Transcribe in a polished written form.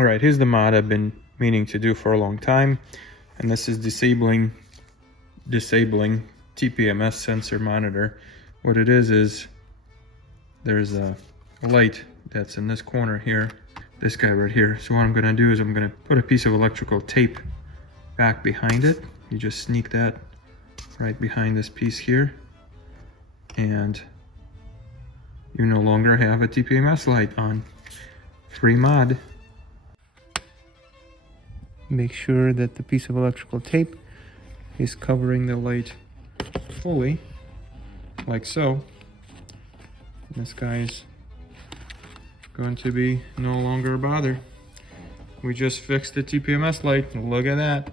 All right, here's the mod I've been meaning to do for a long time, and this is disabling TPMS sensor monitor. What it is there's a light that's in this corner here, this guy right here. So what I'm gonna do is I'm gonna put a piece of electrical tape back behind it. You just sneak that right behind this piece here, and you no longer have a TPMS light on. Free mod. Make sure that the piece of electrical tape is covering the light fully, like so. This guy's going to be no longer a bother. We just fixed the TPMS light. Look at that.